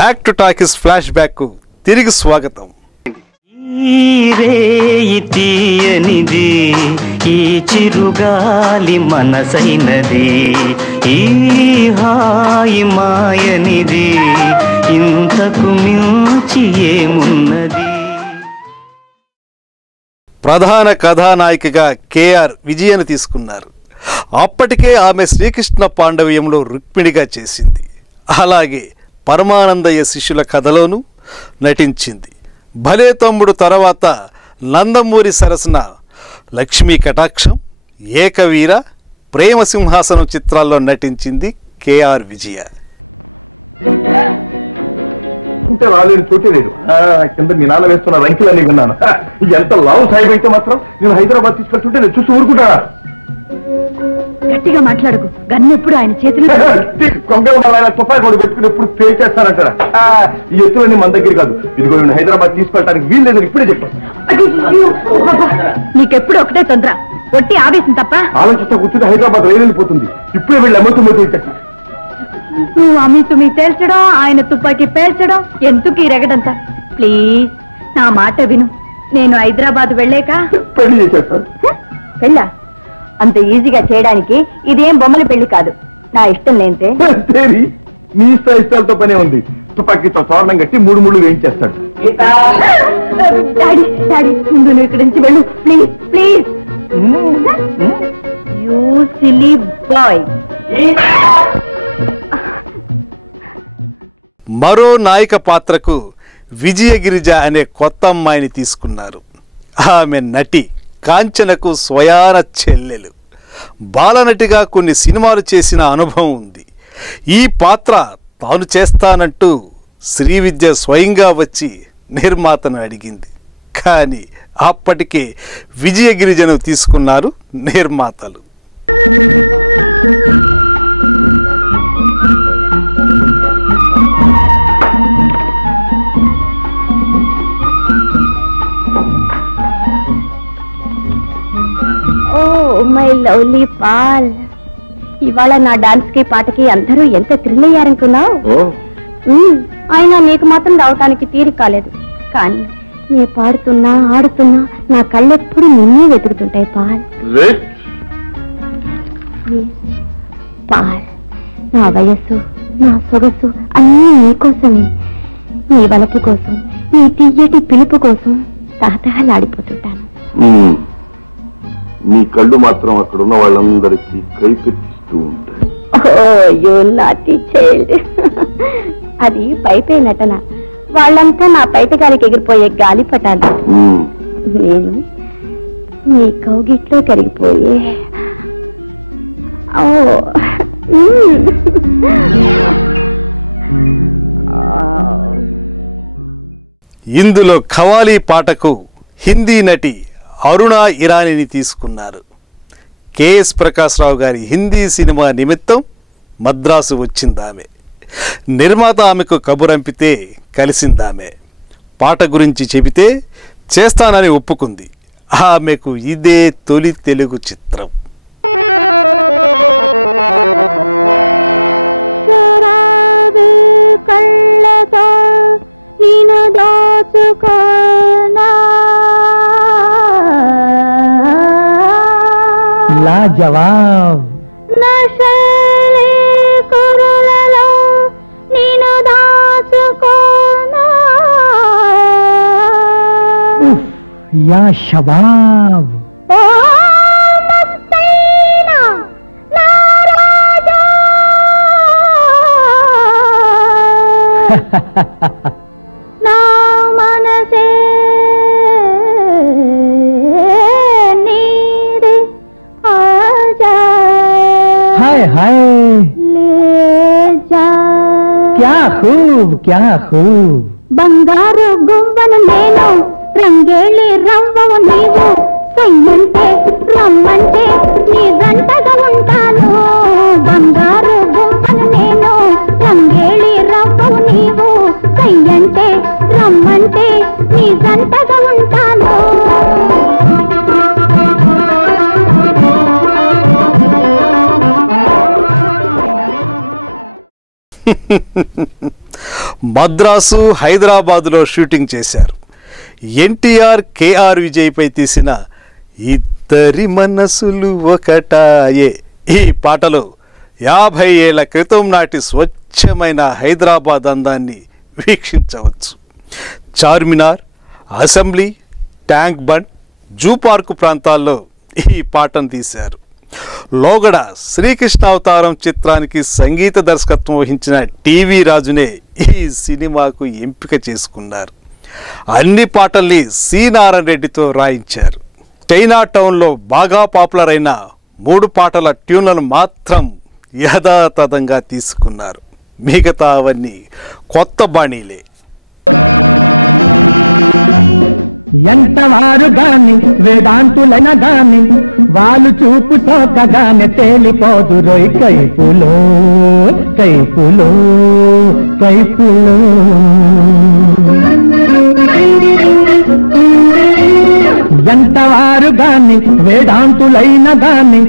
Act talkies flash back తిరిగి స్వాగతం. తీయనిది ఈ చిరుగాలి మనసైనది, ఈ హాయి మాయనిది, ఇంతకు మించి ఏమున్నది. ప్రధాన కథానాయికగా కేఆర్ విజయను తీసుకున్నారు. అప్పటికే ఆమె శ్రీకృష్ణ పాండవ్యంలో రుక్మిణిగా చేసింది. అలాగే పరమానందయ్య శిష్యుల కథలోనూ నటించింది. భలే తమ్ముడు తర్వాత నందమూరి సరసన లక్ష్మీ కటాక్షం, ఏకవీర, ప్రేమ సింహాసనం చిత్రాల్లో నటించింది కేఆర్ విజయ. ఇంత రాలేని చోటే లేదు. కింద మీ నాన్న వేస్తున్న రంకిలన్నీ విన్నాను. ఎంత లావు సాయిబ్ అయితే మాత్రం నేను హైదరాబాద్ తీసుకెళ్తుంటే నేను చూసి ఊరుకుంటా. గట్టిగా మాట్లాడకు, గన్ను ఎప్పుడు ఆయన చేతిలో. కొంగ తుపాయి కూడా పెట్టుకుని ఎప్పుడు పే చేస్తానంటారా? ఈ ఎత్తులన్నీ మన దగ్గర కాదు. ఇదిగో నేను హైదరాబాద్ తీసుకెళ్ళడానికి వీలు లేదని ఇప్పుడే చెప్పాను. నీకెప్పుడు ఒకటే తొందర, ఒట్టి ఆవేశం తప్ప. ఆలోచిస్తా కూర్చుంటే హైదరాబాద్ రైలు వెళ్ళిపోతుంది. ఇప్పుడే వెళ్ళి అమ్మతుమ్మతి. నువ్వు అమ్మి తేల్చడం, ఆయన తుపాకీ పేల్చడం, ఎందుకు ఈ రెగడంతా? ప్లీజ్ నా మాట విను. నేను హైదరాబాద్ వెళ్ళాక పెళ్లి చేసేస్తాను. పెళ్ళా? అంత ఈజీగా చేయడానికి ఇదేం బొమ్మల పెళ్లి కాదు. నా ఇష్టం లేంతే. నీ ఇష్టాలతో పనే ఉంది. తుపాకీతో తోరణం కట్టి 3 ముళ్ళు వేయించేస్తాడు. డాడీ డాడీ, ముందు నువ్వు ఇక్కడి నుంచి వెళ్ళు please please. You silly boy. మరో నాయిక పాత్రకు విజయగిరిజ అనే కొత్త అమ్మాయిని తీసుకున్నారు. ఆమె నటి కాంచనకు స్వయాన చెల్లెలు. బాలనటిగా కొన్ని సినిమాలు చేసిన అనుభవం ఉంది. ఈ పాత్ర తాను చేస్తానంటూ శ్రీవిద్య స్వయంగా వచ్చి నిర్మాతను అడిగింది. కానీ అప్పటికే విజయగిరిజను తీసుకున్నారు నిర్మాతలు. మై లవ్లీ పాల్, ఇవాళ నా డాన్స్ కి పాటకి అందరూ ఎంత థ్రిల్ అయ్యారనుకున్నావు. అయినా నీకు మాత్రం రావటానికి తీరిక కాలేదు. కానీ నే పాడుతున్నా ఆడుతున్నా నా కళ్ళెప్పుడు నిన్నే వెతుకుతుంటాయి పాల్. పాల్, నా వయస్సు, నా సొగసు అన్నీ నీకోసమే. నీ వలపు కోసం, నీ తీయటి పిలుపు కోసం తహతహలాడిపోతుంటాను. నీ కళ్ళు మాత్రం అక్కడ ఉన్న వాళ్ళందరికీ కైపెట్టిస్తూ ఉంటాయి. అది పైపే నటన. వాళ్ళంతా నా పైటగాలికి ఎగిరిపోయే గాలిపటాలు. నేను నీ కౌగిట్లో కరిగిపోయే. ఇందులో ఖవాలీ పాటకు హిందీ నటి అరుణ ఇరానీని తీసుకున్నారు. కెఎస్ ప్రకాశ్రావు గారి హిందీ సినిమా నిమిత్తం మద్రాసు వచ్చిందామె. నిర్మాత ఆమెకు కబురంపితే కలిసిందామె. పాట గురించి చెబితే చేస్తానని ఒప్పుకుంది. ఆమెకు ఇదే తొలి తెలుగు చిత్రం. లాజవాబ్ నశలే కురులలో నిన్ను దాచుకోనా. యా షబాబ్. ఓ మస్తైనా నా రాజా, నా మనసే నీదే ఆజా. हाय हाय ले जा. क्या खूब. బంగారు గువ్వను నేను, రంగేళి రవ్వవు నీవు. సయ్యంటే రమ్మంటే నీ గంటగా ఉంటాను. బంగారు గువ్వను నేను, రంగేళి రవ్వవు నీవు. సయ్యంటే రమ్మంటే నీ గంటగా ఉంటాను. మద్రాసు, హైదరాబాదులో షూటింగ్ చేశారు. ఎన్టీఆర్, కేఆర్ విజయ్పై తీసిన ఇద్దరి మనసులు ఒకటాయే ఈ పాటలో 50 ఏళ్ల క్రితం నాటి స్వచ్ఛమైన హైదరాబాద్ అందాన్ని వీక్షించవచ్చు. Charminar, assembly, Tank Bund, zoo park ప్రాంతాల్లో ఈ పాటను తీశారు. లోగడ శ్రీకృష్ణ అవతారం చిత్రానికి సంగీత దర్శకత్వం వహించిన టీవీ రాజునే ఈ సినిమాకు ఎంపిక చేసుకున్నారు. అన్ని పాటల్ని సి నారాయణ రెడ్డితో రాయించారు. చైనా టౌన్లో బాగా పాపులర్ అయిన 3 పాటల ట్యూన్లను మాత్రం యథాతథంగా తీసుకున్నారు. మిగతా అవన్నీ కొత్త బాణీలే. ఎంతవారు గాని వేదాంతులైన గాని వాళ్ళు చూపు సోకగానే తేలిపోదు రోయ్ కైపులో కైపులో కైపులో. ఎంతవారు గాని వేదాంతులైన గాని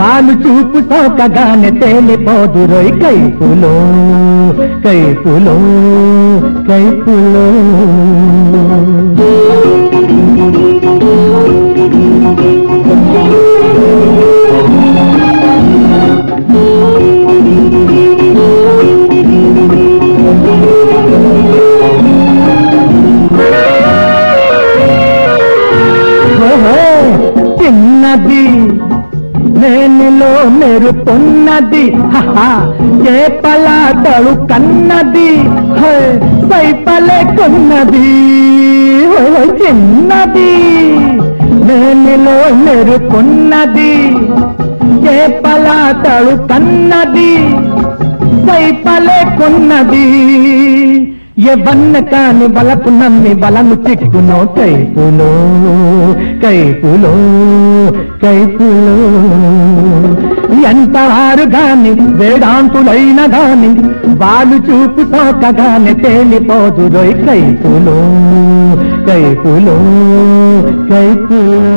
వాళ్ళు చూపు సోకగానే తేలిపోదు రోయ్ కైపులో కైపులో కైపులో. చిన్నది నేనులో మెరుపున్నది ఏ పలాటలు కన్నది సైపలే కొన్నది. చిన్నది నేనులో మెరుపున్నది ఏ పలాటలు కన్నది సైపలే కొన్నది. ఎవన్న కాని బలకు నమ్మి బలను చిక్కునో కైపులో కైపులో కైపులో. ఎంతవారు గాని వేదాంతులైన గాని వాళ్ళు చూపు సోకగానే తేలిపోదు రోయ్ కైపులో కైపులో కైపులో.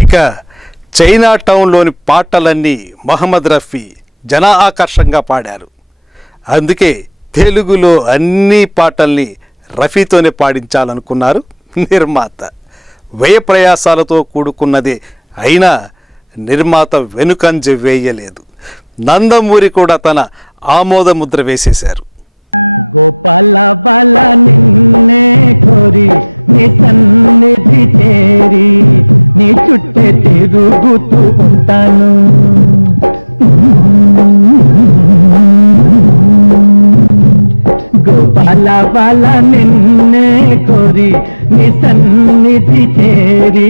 ఇక చైనా టౌన్లోని పాటలన్నీ మహమ్మద్ రఫీ జన ఆకర్షంగా పాడారు. అందుకే తెలుగులో అన్ని పాటల్ని రఫీతోనే పాడించాలనుకున్నారు నిర్మాత. వ్యయ ప్రయాసాలతో కూడుకున్నదే అయినా నిర్మాత వెనుకంజ వేయలేదు. నందమూరి కూడా తన ఆమోద ముద్ర వేసేశారు. గోపాల బాల నిన్నే కోరి నీ సన్నిధి చేరి నీ చుట్టే తిరుగుతూ ఉంటాను. గోపాల బాల నిన్నే కోరి నీ సన్నిధి చేరి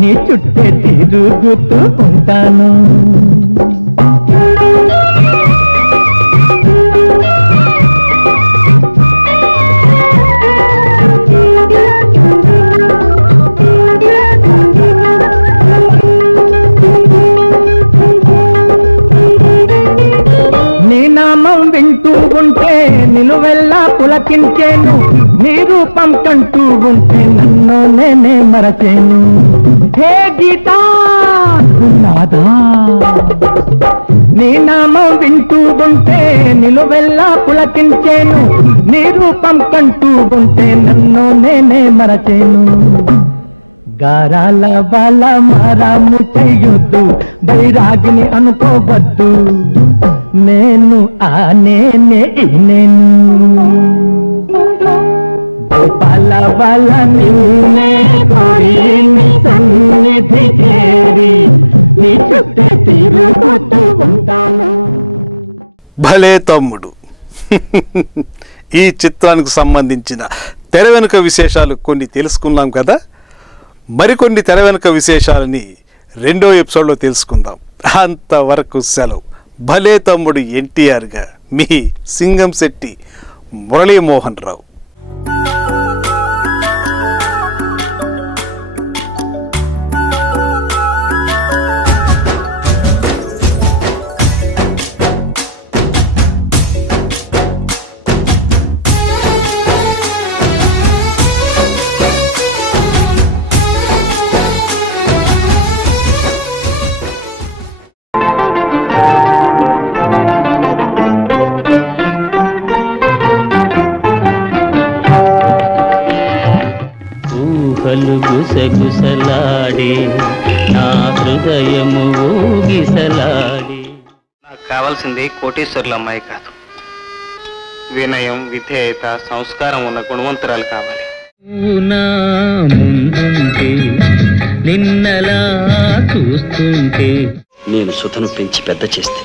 నీ చుట్టే తిరుగుతూ ఉంటాను. నీ నామం వింటూ ఉంటే నిలువెల్లా పులకించేను, నీ రూపం కంటూ ఉంటే నన్ను నేనే మరచేను. హే గీతా నాదా నీ నామం వింటూ ఉంటే నిలువెల్లా పులకించేను, నీ రూపం కంటూ ఉంటే నన్ను నేనే మరచేను. గారాల బాల మారాము చెయ్యొద్దు, బైరాగిని అనుకోవద్దు, నేను ఆ నేనే నేను. గోపాల బాల నిన్నే కోరి నీ సన్నిధి చేరి నీ చుట్టే తిరుగుతూ ఉంటాను. భలే తమ్ముడు. ఈ చిత్రానికి సంబంధించిన తెర వెనుక విశేషాలు కొన్ని తెలుసుకున్నాం కదా. మరికొన్ని తెర వెనుక విశేషాలని 2వ ఎపిసోడ్లో తెలుసుకుందాం. అంతవరకు సెలవు. భలే తమ్ముడు ఎన్టీఆర్గా మీ సింగంశెట్టి మురళీమోహన్ రావు. గుసగుసలాడే నా హృదయము ఊగిసలాడే. నాకు కావాల్సింది కోటీశ్వరుల అమ్మాయి కాదు, వినయం, విధేయత, సంస్కారం ఉన్న గుణవంతురాలు కావాలి. నా ముందుంటే నిన్నలా చూస్తుంటే. నేను సుధను పెంచి పెద్ద చేస్తే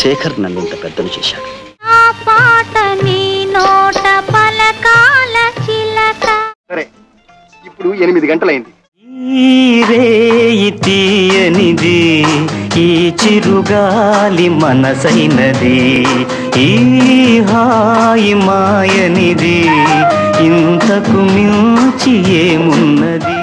శేఖర్ నన్ను ఇంత పెద్దను చేశాడు. ఆ పాట నీ నోట పలకాల చిలక. సరే, ఇప్పుడు 8 గంటలైంది. ఈ రేయి తీయనిది, ఈ చిరుగాలి మనసైనది, ఈ హాయి మాయనిది, ఇంతకు మించి ఏమున్నది.